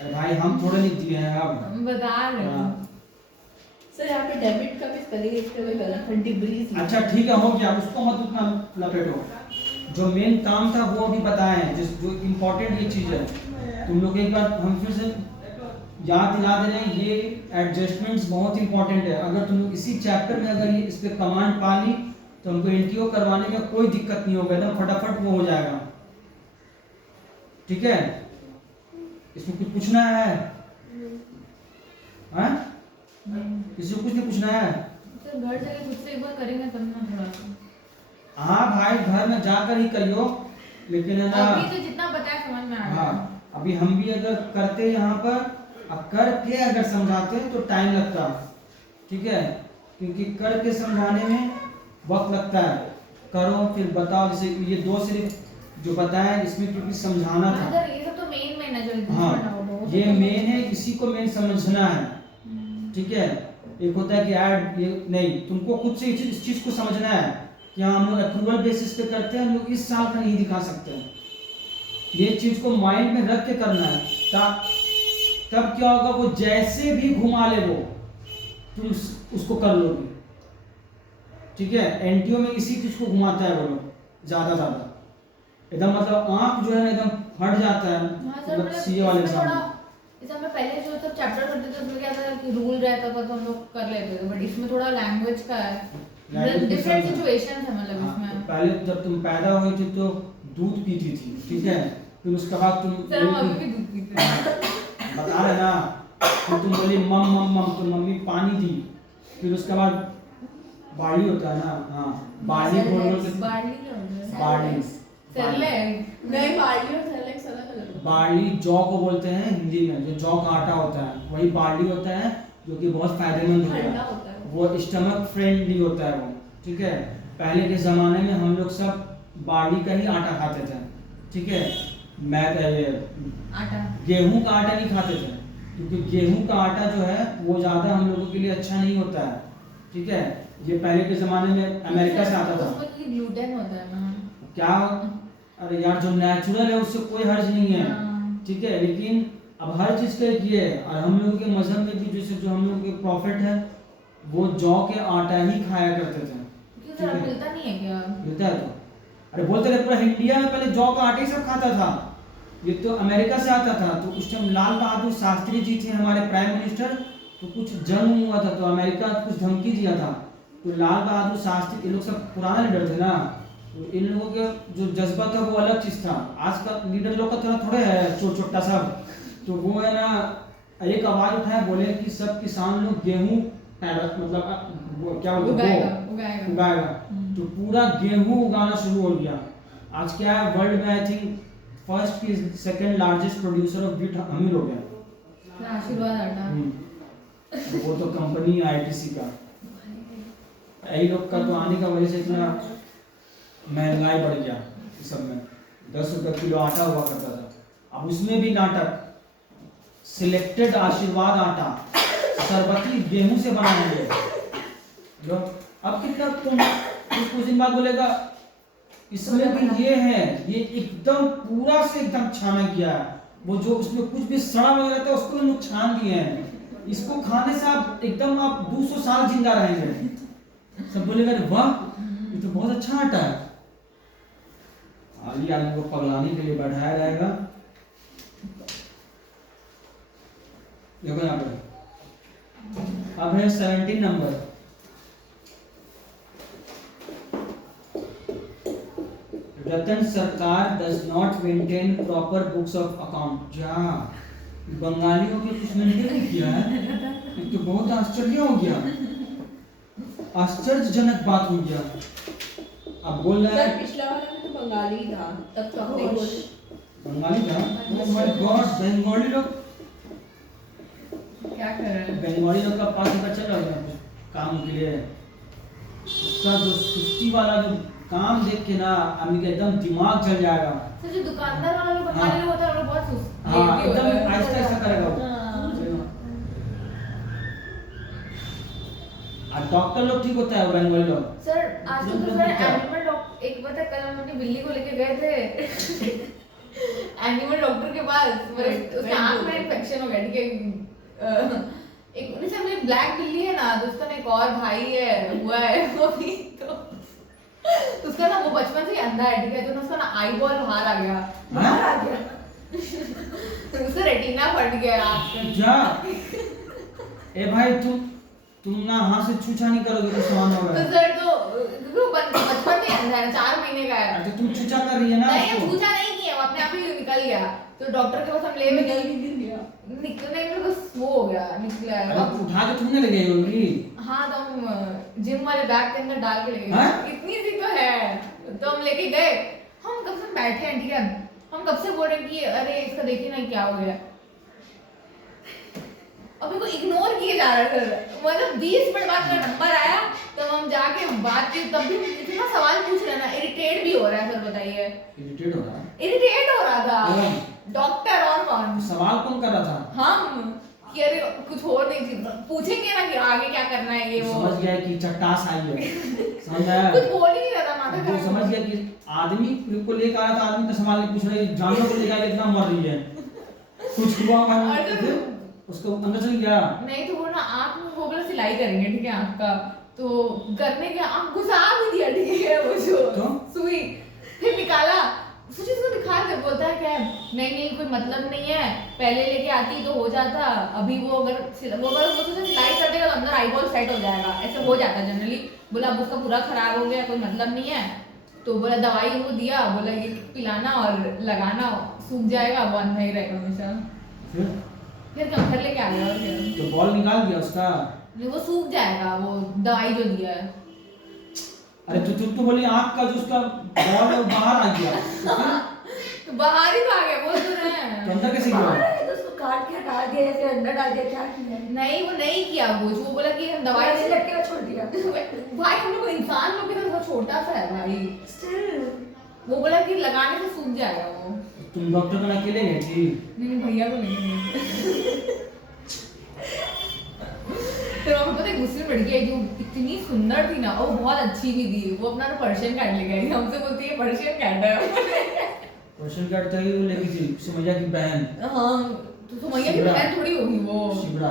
अरे भाई हम थोड़े लिख दिए हैं अब। हम बता रहे हैं। हाँ। सर यहाँ पे डेबिट का भी स्पेलिंग इसका भी गलत है, डिब्रीज। अच्छा ठीक है, हो गया, उसको मत उतना लपेटो। जो मेन काम था वो अभी बताए हैं, जो इम्पोर्टेंट ये चीज है। तुम लोग एक बार हम फिर से याद दिला दे रहे हैं, ये एडजस्टमेंट्स बहुत इंपॉर्टेंट है। अगर तुम लोग इसी चैप्टर में अगर ये इस पे कमांड पा ली तो हमको एनटीओ करवाने में कोई दिक्कत नहीं होगा, एकदम फटाफट वो हो जाएगा, ठीक है। इसमें कुछ पूछना है? हाँ, किसी को कुछ नहीं पूछना है? तो घर जाके खुद से एक बार करेंगे तब ना थोड़ा सा। हाँ भाई, घर में जाकर ही करियो, लेकिन है ना। अभी तो जितना बताया समझ में आ रहा है। हाँ, अभी हम भी अगर करते यहाँ पर, अब करके अगर समझाते हैं तो टाइम लगता, ठीक है, क्योंकि करके समझाने में वक्त लगता है। करो फिर बताओ, जैसे ये दो सिर्फ जो बताया इसमें क्योंकि समझाना था। सर ये सब तो मेन है जो हाँ ये मेन है, इसी को मेन समझना है, ठीक है। एक होता है कि ऐड, ये नहीं, तुमको खुद से इस चीज को समझना है कि हाँ हम लोग अप्रूवल बेसिस पे करते हैं, हम लोग इस साल का नहीं दिखा सकते हैं। ये चीज को माइंड में रख के करना है, तब क्या होगा, वो जैसे भी घुमा ले वो तुम उसको कर लोगे, ठीक है। एनटीओ में इसी चीज को घुमाता है वो लोग ज्यादा एकदम, मतलब आंख जो है एकदम फट जाता है, मतलब सीए वाले एग्जाम में। जैसे हमें पहले जो सब चैप्टर करते थे उसमें क्या था कि रूल रहता था तो हम लोग कर लेते थे, बट इसमें थोड़ा लैंग्वेज का है, डिफरेंट सिचुएशंस है मतलब इसमें। पहले जब तुम पैदा हुई थी तो दूध पीती थी, ठीक है, फिर उसके बाद तुम सर हम अभी भी दूध पीते हैं। बता रहे ना, फिर तुम बोली मम मम मम तो मम्मी पानी दी, फिर उसके बाद बाड़ी होता है ना, हाँ बाड़ी बोल के बार्ली क्या होता है? बाड़ी, सेरेलैक नहीं, बार्ली और सेरेलैक्स अलग अलग। बार्ली जौ को बोलते हैं हिंदी में, जो जौ का आटा होता है वही बार्ली होता है, जो कि बहुत फायदेमंद होता ठंडा है, होता है वो स्टमक फ्रेंडली होता है वो, ठीक है। पहले के ज़माने में हम लोग सब बार्ली का ही आटा खाते थे, ठीक है। आटा, गेहूं का आटा नहीं खाते थे, क्योंकि गेहूं का आटा जो है वो ज़्यादा हम लोगों के लिए अच्छा नहीं होता है, ठीक है। ये पहले के ज़माने में अमेरिका से आता था। उसमें ग्लूटेन होता है ना क्या, अरे यार जो नेचुरल है उससे कोई हर्ज नहीं है, ठीक है। लेकिन अब हर चीज़ का एक ये है, और हम लोगों के मजहब में भी जैसे जो हम लोग के प्रॉफिट है वो जौ के आटा ही खाया करते थे, क्यों सर मिलता नहीं है क्या? मिलता है तो, अरे बोलते रहे पूरा इंडिया में पहले जौ का आटा ही सब खाता था, ये तो अमेरिका से आता था। तो उस टाइम लाल बहादुर शास्त्री जी थे हमारे प्राइम मिनिस्टर, तो कुछ जंग हुआ था तो अमेरिका कुछ धमकी दिया था, तो लाल बहादुर शास्त्री, ये लोग सब पुराना लीडर थे ना, तो इन लोगों के जो जज्बा था वो अलग चीज था। आज का लीडर लोग का थोड़ा है छोटा सा, तो वो है ना एक आवाज उठाया, बोले कि सब किसान लोग गेहूं मतलब वो क्या बोलते हैं उगाएगा, तो पूरा गेहूं उगाना शुरू हो गया। आज क्या है, वर्ल्ड में आई थिंक फर्स्ट की second largest producer of wheat हम ही लोग हैं। आशीर्वाद आटा, वो तो कंपनी है आईटीसी का, यही लोग का तो आने का वजह से इतना महंगाई बढ़ गया। इस सब में 10 रुपये किलो आटा हुआ करता था, अब उसमें भी नाटक, सिलेक्टेड आशीर्वाद आटा शरबती गेहूं से बनाएंगे लो। अब कितना तुम कुछ दिन बाद बोलेगा इसमें भी ये है, ये एकदम पूरा से एकदम छाना गया है, वो जो उसमें कुछ भी सड़ा हुआ रहता है उसको लोग छान दिए हैं, इसको खाने से आप एकदम आप 200 साल जिंदा रहेंगे। सब बोलेगा वाह ये तो बहुत अच्छा आटा है, आली आदमी को पगलाने के लिए बैठाया जाएगा। देखो यहाँ पे अब है 17 नंबर, रतन सरकार does not maintain proper books of account. जा बंगालियों के कुछ मेंटेन नहीं किया है, ये तो बहुत आश्चर्य हो गया, आश्चर्यजनक बात हो गया। अब बोल रहा है पिछला वाला में तो बंगाली था, तब तो अपने को बंगाली था। ओह माय गॉड, बंगाली लोग क्या कर रहे हैं? बंगाली लोग का पास पता चला काम के लिए, उसका जो सुस्ती वाला जो काम देख के ना आदमी का एकदम दिमाग चल जाएगा। तो जो दुकानदार वाला लोग बंगाली लोग होता है वो बहुत सुस्त, हाँ एकदम आहिस्ता आहिस्ता करेगा वो। और डॉक्टर लोग ठीक होता है वो बंगाली लोग। सर आज तो सर एनिमल डॉक्टर, एक बार कल हम अपनी बिल्ली को लेके गए थे एनिमल डॉक्टर के पास, उसके आंख में इन्फेक्शन हो गया, ठीक है। एक उनसे मेरी ब्लैक बिल्ली है ना, तो उसका ना एक और भाई है हुआ है वो भी, तो उसका ना वो बचपन से ही अंधा है, ठीक है, तो उसका ना आई बॉल बाहर आ गया उसका रेटिना फट गया आंख जा ए भाई तुम ना हाथ से छूछा नहीं करोगे तो समान होगा। तो सर तो क्योंकि वो बचपन में अंधा है, 4 महीने का है। अच्छा तुम छूछा कर रही है ना नहीं उसको? छूछा नहीं किया, वो अपने आप ही निकल गया, तो डॉक्टर के पास हम ले में निकल भी गिर गया। निकलने में बस वो हो गया, निकला है। अरे उठा के तुमने ले गई होगी। हाँ तो हम जिम वाले बैग के अंदर डाल के ले गए, हाँ? इतनी सी तो है, तो हम लेके गए, हम कब से बैठे हैं, ठीक है, हम कब से बोल रहे हैं कि अरे इसका देखिए ना क्या हो गया, और मेरे को इग्नोर किए जा रहा है सर। मतलब 20 मिनट बाद मेरा नंबर आया तब हम जाके बात की, तब भी इतना सवाल पूछ रहे ना, इरिटेट भी हो रहा है सर। बताइए इरिटेट हो रहा है? इरिटेट हो रहा था। कौन? डॉक्टर और कौन? सवाल कौन कर रहा था? हम कि अरे कुछ और नहीं चीज पूछेंगे ना कि आगे क्या करना है ये वो। समझ गया कि चट्टास आई है, समझ आया? कुछ बोल ही नहीं रहा था, माथा वो खराब। समझ गया कि आदमी को लेकर आया था, आदमी तो सवाल नहीं पूछ रहा है, जानवर को लेकर इतना मर रही है, कुछ हुआ और फिर उसको अंदर चल गया। नहीं तो वो ना आँख में वो बोला सिलाई करेंगे, ठीक है, आँख का तो करने के आँख घुसा भी दिया, ठीक है, वो जो तो? सुई फिर निकाला, सोचिए इसको दिखा के बोलता है क्या, नहीं कोई मतलब नहीं है, पहले लेके आती तो हो जाता, अभी वो अगर वो सोचा सिलाई कर देगा तो अंदर आईबॉल सेट हो जाएगा, ऐसे हो जाता है जनरली। बोला अब उसका पूरा खराब हो गया, कोई मतलब नहीं है, तो बोला दवाई वो दिया, बोला ये पिलाना और लगाना, सूख जाएगा, वो अंदर ही रहेगा हमेशा। फिर कंफर लेके आ गया और फिर तो बॉल निकाल दिया उसका? नहीं वो सूख जाएगा, वो दवाई जो दिया है। अरे तो बोली आँख का जो उसका बॉल है वो बाहर आ गया, तो बाहर ही तो आ गया, बोल तो रहे तो हैं। अंदर कैसे गया? तो उसको काट के हटा दिया या फिर अंदर डाल दिया, क्या किया? नहीं वो नहीं किया कुछ, वो बोला कि हम दवाई दवाई से लग के छोड़ दिया। भाई हम लोग इंसान लोग के तो बहुत छोटा सा है भाई। Still, वो बोला कि लगाने से सूख जाएगा वो। तुम डॉक्टर को अकेले गए थी? नहीं भैया को नहीं। फिर हमें पता है मुस्लिम लड़की है जो इतनी सुंदर थी ना, और वो बहुत अच्छी भी थी, वो अपना पर्शियन कैट ले गई, हमसे बोलती है पर्शियन कैट है। पर्शियन कैट था ही वो लेके थी, सुमैया की बहन। हाँ तो सुमैया की शिबरा। बहन थोड़ी होगी वो। शिबरा।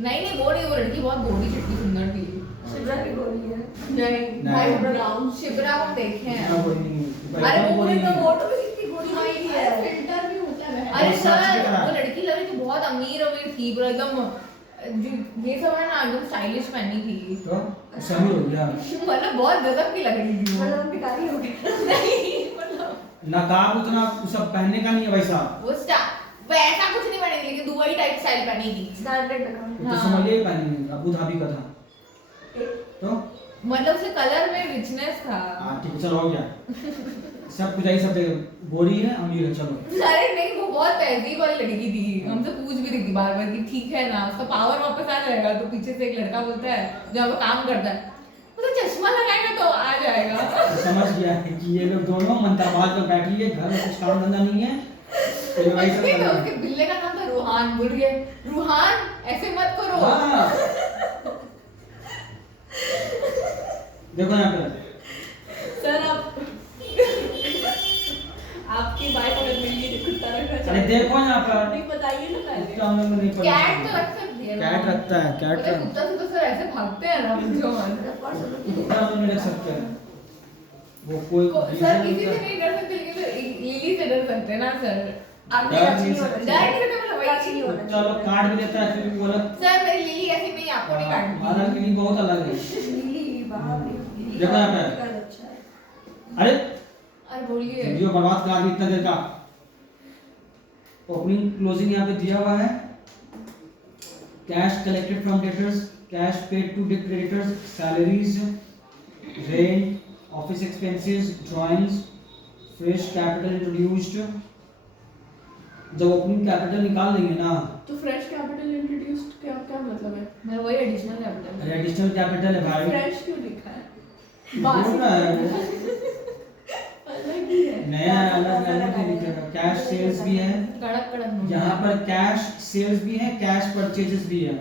नहीं वो नहीं, वो लड़की बहुत गोरी चिट्टी सुंदर थी। शिवरा की गोली है। नहीं नहीं। भाई वो ब्राउन शिबरा को देखे हैं। इतना कोई नहीं। अरे वो पूरे तो तो फोटो में कितनी गोली आई है। फिल्टर भी होता है। वो अरे सर्च भी सर करा। वो लड़की लग रही थी बहुत अमीर थी, पूरा एकदम जो ये सब है ना एकदम स्टाइलिश पहनी थी, तो सही हो गया। मतलब बहुत गजब की लग रही थी वो। मतलब भिखारी हो गए। नहीं मतलब नकाब उतना सब पहनने का नहीं है वैसा। वो वैसा कुछ नहीं पहनी थी, लेकिन दुबई टाइप स्टाइल पहनी थी। स्टैंडर्ड वो बना। तो हाँ। समझिए ही पहनी अबू धाबी का था। तो मतलब उसके कलर में रिचनेस था। हाँ ठीक है, चलो हो गया। सब कुछ आई, सब गोरी है अमीर है, चलो। अरे नहीं वो बहुत तहजीब वाली लड़की थी, हमसे पूछ भी रही थी बार बार कि ठीक है ना, उसका पावर वापस आ जाएगा। तो पीछे से एक लड़का बोलता है जो अब काम करता है, वो तो चश्मा लगाएगा तो आ जाएगा। तो समझ गया है कि ये लोग दोनों मंत्राबाद पर बैठी है, घर में कुछ काम धंधा नहीं है, तो ये वैसा उसके कर रहे हैं। उसके बिल्ले का नाम था रूहान। बोल रही है रूहान ऐसे मत करो। हाँ। देखो यहाँ पे सर आपकी वाइफ अगर मिल गई तो कुत्ता रखना अरे चाहिए। देखो यहाँ पर नहीं बताइए ना पहले। कुत्ता हम लोग को नहीं पता। कैट तो रख सकती है ना। कैट रखता है, कैट अरे का कुत्ता से तो सर ऐसे भागते हैं ना मुझे कुत्ता हम लोग नहीं रख सकते हैं। वो कोई सर किसी से नहीं डर सकते, लेकिन लिली से डर सकते हैं ना सर। आप डर नहीं नहीं होना सकते। डर नहीं सकते मतलब डर नहीं होना कुत्ता लोग काट भी देता है, फिर भी बोला सर मेरी लिली ऐसी नहीं, आपको नहीं हमारा काटती। गिली बहुत अलग है। लिली बाप रे। देखो यहाँ पे। अच्छा है। अरे अरे बोलिए। वीडियो बर्बाद करा दी इतना देर का। ओपनिंग क्लोजिंग यहाँ पे दिया हुआ है। Cash collected from debtors, cash paid to creditors, salaries, rent, office expenses, drawings, fresh capital introduced. जब ओपनिंग कैपिटल निकाल देंगे ना, तो फ्रेश कैपिटल इंट्रोड्यूस्ड क्या क्या मतलब है? मेरा वही एडिशनल कैपिटल है। एडिशनल कैपिटल है भाई। फ्रेश क्यों लिखा है? बोल रहा है वो। अलग ही है। नया अलग अलग ही लिखेगा। कैश सेल्स भी है, कड़क कड़क नोट। यहाँ पर कैश सेल्स भी है, कैश परचेजेस भी है।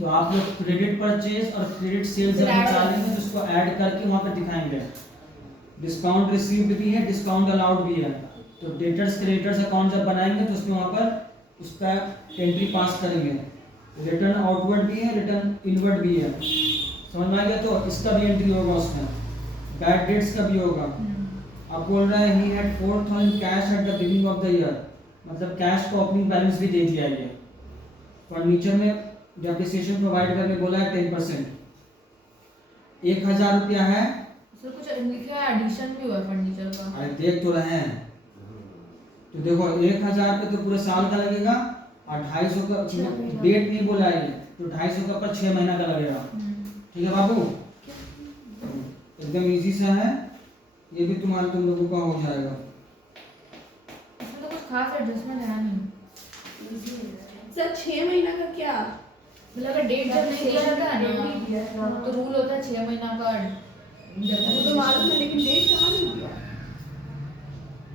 तो आप लोग क्रेडिट परचेज और क्रेडिट सेल्स जब निकालेंगे तो उसको ऐड करके वहाँ पर दिखाएंगे। डिस्काउंट रिसीव्ड भी है, डिस्काउंट अलाउड भी है। तो डेटर्स क्रेडिटर्स अकाउंट जब बनाएंगे तो उसमें वहाँ पर उसका एंट्री पास करेंगे। रिटर्न आउटवर्ड भी है, रिटर्न इनवर्ड भी है। समझ में आ गया? तो इसका भी एंट्री होगा उसमें। बैड डेट्स का भी होगा। अब बोल रहा है he had 4000 cash at the beginning of the year, मतलब कैश का ओपनिंग बैलेंस भी दे दिया है। फर्नीचर में डेप्रिसिएशन प्रोवाइड करने बोला है 10%। 1000 रुपया है। सर कुछ लिखा है एडिशन भी हुआ है फर्नीचर का। अरे देख तो रहे हैं, तो देखो 1000 पे तो पूरे साल का लगेगा और 250 का डेट नहीं बोला है, तो 250 का पर 6 महीना का लगेगा। ठीक है बाबू, एकदम इजी सा है, ये भी तुम लोगों का हो जाएगा। इसमें तो खास एडजस्टमेंट है नहीं। सर 6 महीना का क्या? मतलब अगर डेट जब नहीं दिया जाता है ना तो रूल होता है 6 महीना का वो तो मालूम है, लेकिन डेट कहाँ नहीं दिया?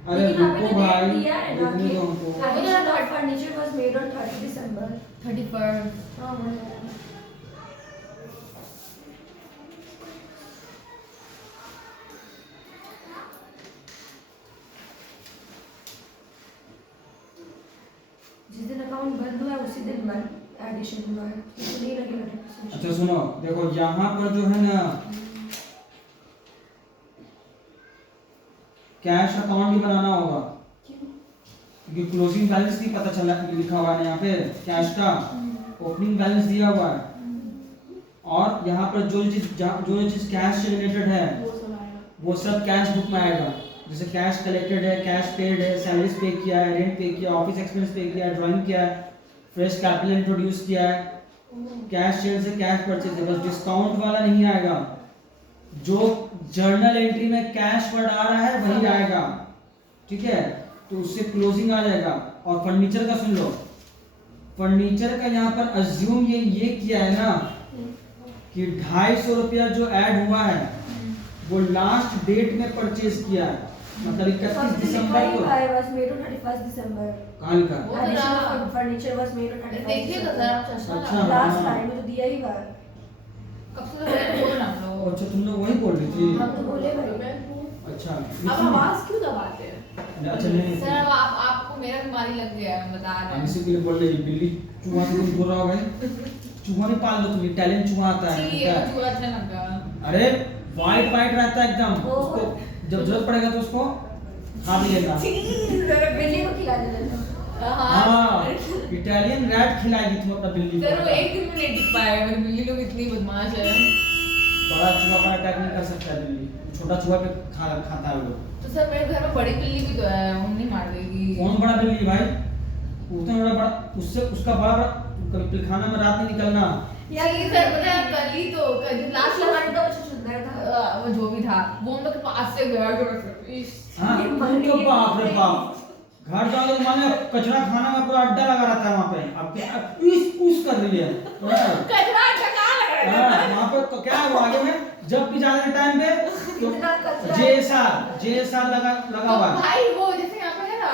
अरे लेकिन आपने रुको तो भाई, डेट दिया है ना देखने कि दो हमको। addition of furniture was made on 30 December. 31st। हाँ वो जिस दिन अकाउंट बंद हुआ है उसी दिन बंद एडिशन हुआ है, तो नहीं लगेगा depreciation। अच्छा सुनो, देखो यहाँ पर जो है ना कैश अकाउंट भी बनाना होगा, क्योंकि क्लोजिंग बैलेंस नहीं पता चला, लिखा हुआ है यहाँ पे कैश का, ओपनिंग बैलेंस दिया हुआ है, और यहाँ पर जो चीज कैश से रिलेटेड है वो सब आएगा। वो सब कैश बुक में आएगा। जैसे कैश कलेक्टेड है, कैश पेड है, सैलरीज पे किया है, रेंट पे किया, ऑफिस एक्सपेंस पे किया है, ड्राइंग किया है, फ्रेश कैपिटल इंट्रोड्यूस किया है, कैश सेल से कैश परचेज है। बस डिस्काउंट वाला नहीं आएगा, जो जर्नल एंट्री में कैश वर्ड आ रहा है वही आएगा, ठीक है? तो उससे क्लोजिंग आ जाएगा। और फर्नीचर का सुन लो, फर्नीचर का यहाँ पर अज्यूम ये किया है ना कि 250 रुपया जो ऐड हुआ है वो लास्ट डेट में परचेज किया है, मतलब 31 दिसंबर को। was made on 31st December. कहाँ लिखा है? वो तो Addition रहा। of furniture was made on 31st देखिए तो December. सर आप चश्मा अच्छा। लगा। लास्ट हाँ। टाइम में तो दिया ही हुआ है। कब से तो बोल रहे हम लोग। अच्छा तुम लोग वही बोल रही थी? हम तो बोले भाई। मैं हूँ। अच्छा अब आवाज क्यों दबाते हैं? अच्छा नहीं सर अब आपको मेरा बीमारी लग गया है, बता रहे हम हैं। इसी के लिए बोल रहे हैं, बिल्ली चूहा से कुछ बोल रहा हो भाई, चूहा नहीं पाल लो तुम, इटालियन चूहा आता है छी, क्या? ये चूहा अच्छा लगा। अरे वाइट वाइट रहता है एकदम, ओ। उसको जब जरूरत पड़ेगा तो उसको खा भी लेगा। बिल्ली को खिला देना। हाँ इटालियन रैट खिलाएगी तुम अपना बिल्ली को। सर वो एक दिन में नहीं टिक पाएगा, मेरी बिल्ली लोग इतनी बदमाश है। बड़ा चूहा पर अटैक नहीं कर सकता है बिल्ली, छोटा चूहा पे खाता है वो। तो सर मेरे घर में बड़ी बिल्ली भी तो है, वो नहीं मार देगी। कौन बड़ा बिल्ली भाई? उतना बड़ा, उससे उसका बड़ा कभी पिलखाना में रात में निकलना। यार ये सर पता है कल ही तो लास्ट हमारे तो अच्छा सुंदर था। वो जो भी था वो हम लोग के पास से गया जो हाँ ये मर तो गई। बाप रे बाप, घर जाओ तो माने कचरा खाना में पूरा अड्डा लगा रहता है वहाँ पे, अब क्या उस कर रही है। हाँ। कचरा टका लग रहा है। वहाँ पे तो क्या है वो आगे में जब भी जाने के टाइम पे इतना कचरा। जेएसआर लगा हुआ तो है। भाई वो जैसे यहाँ पे है ना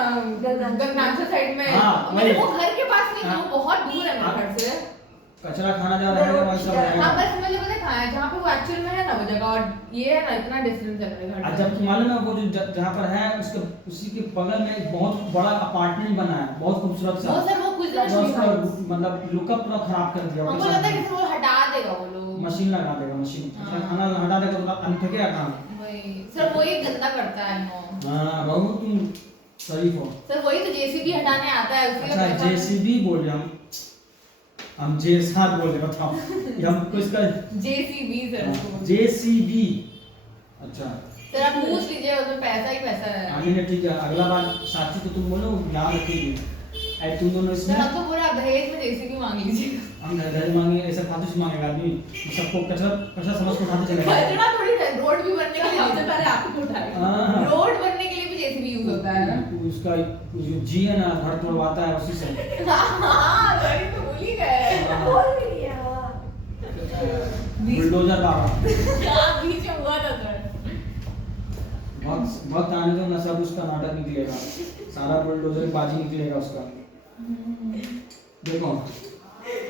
गगनांचल साइड में, हाँ, मेरे वही। वो घर के पास नहीं है, हाँ। वो बहुत दूर है मेरे घर से। कचरा खाना जहाँ रहेगा वही सब हाँ रहेगा। बस मुझे पता है कहाँ है, जहाँ पे वो एक्चुअल में है ना वो जगह, और ये है ना इतना डिस्टेंस है मेरे घर और से। जब मालूम है वो जो जहाँ पर है उसके उसी के बगल में एक बहुत बड़ा अपार्टमेंट बना है, बहुत खूबसूरत सा। वो सर वो कुछ बस उसका मतलब लुकअप पूरा खराब कर दिया। हमको लगता है कि वो हटा देगा वो लोग। मशीन लगा देगा, मशीन हाँ। खाना हटा देगा तो अनथकेगा काम। वही सर वही गंदा करता है नो। हाँ बहू तुम शरीफ हो। सर वही तो जेसीबी हटाने आता है उसके अच्छा जेसीबी बोल रहे हम जेएसआर बोल रहे, बताओ ये हमको इसका जेसीबी सर वो। जेसीबी। अच्छा सर आप पूछ लीजिए उसमें पैसा ही पैसा है। आगे ने ठीक है, अगला बार साथी को तुम बोलो याद रखेगी। ऐ तुम दोनों सर इसमें आप तो पूरा दहेज में जेसीबी मांग लीजिएगा। हम घर मांगे ऐसा फालतू से मांगेगा आदमी, सबको कचरा कचरा समझ को उठाते चले जाएगा। कचरा थोड़ी है, रोड भी बनने के सबसे लिए पहले आपको उठाएगा। हाँ। रोड बनने के लिए भी जेसीबी यूज होता है। उसका जो जी है ना घर तोड़वाता है उसी से। हाँ सर तो भूल ही गए। बोल भी नहीं है। बुलडोजर बाबा। हाँ बीच में हुआ था सर। वक्त आने दो ना, सब उसका नाटक निकलेगा, सारा बुलडोजर बाजी निकलेगा उसका। देखो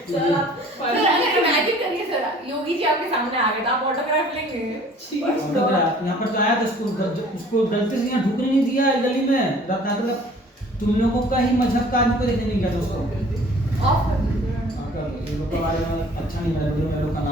सर आप सर अगर इमेजिन करिए सर योगी जी आपके सामने आ गए तो आप ऑटोग्राफ लेंगे? यहाँ पर तो आया था, उसको गलती से यहाँ ढुकने नहीं दिया है गली में, मतलब तुम लोगों का ही मजहब का आदमी को देखने नहीं गया था उसको। ऑफ कर दीजिए। ये लोग के बारे में अच्छा नहीं, मेरे लोग का नाम